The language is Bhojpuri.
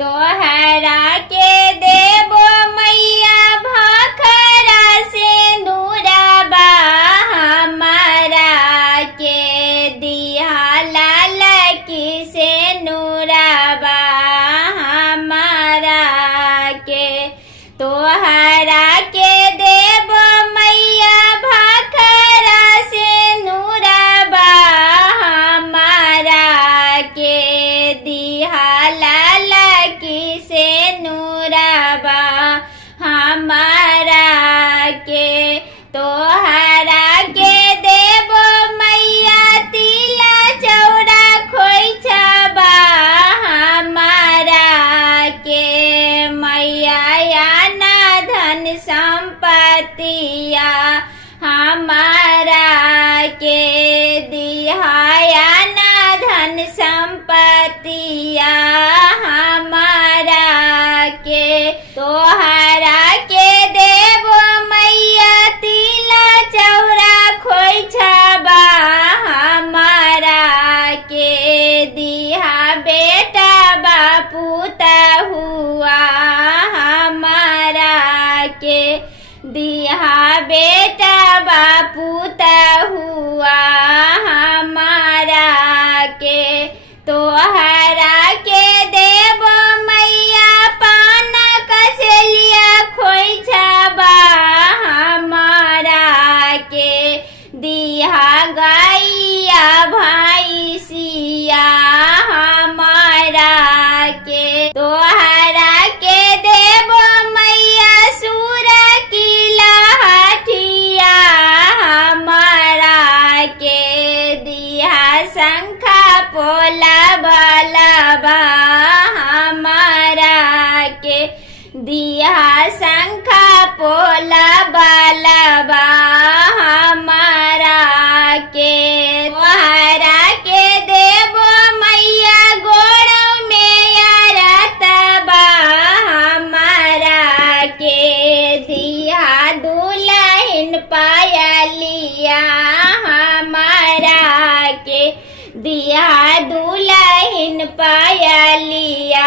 तोहरा के देबो मैया भखरा सिंदूरबा हमारा के दिहा लाल की सिंदूरबा हमारा के तोहरा के देबो मैया भखरा सिंदूरबा हमारा के दिहा लाल की सिंदूरबा हमारा के तोहरा के देबो मैया तिला चौड़ा खोइछबा हमारा के मैया ना धन संपत्तिया हमारा के दिहाया ना धन संपत्तिया हमारा के तोहरा के देबो मैया तिला चौड़ा खोइछबा हमारा के दिहा बेटा बापूता हुआ हमारा के दिहा बेटा बापूता हुआ हमारा के तोहरा के देबो मैया पान कसलिया खोइछबा हमारा के दिहा गैया भैंसिया हमारा के तोहरा के देबो मैया सूर की लहठिया हमारा के दिहा शंखा पोला बलबा हमारा के दिहा शंखा पोला बलबा हमारा के तोहरा के देबो मैया गोड़ में अरतबा हमारा के दिहा दुल्हन पायलिया हमारा के दिहा दुल्हन पायलिया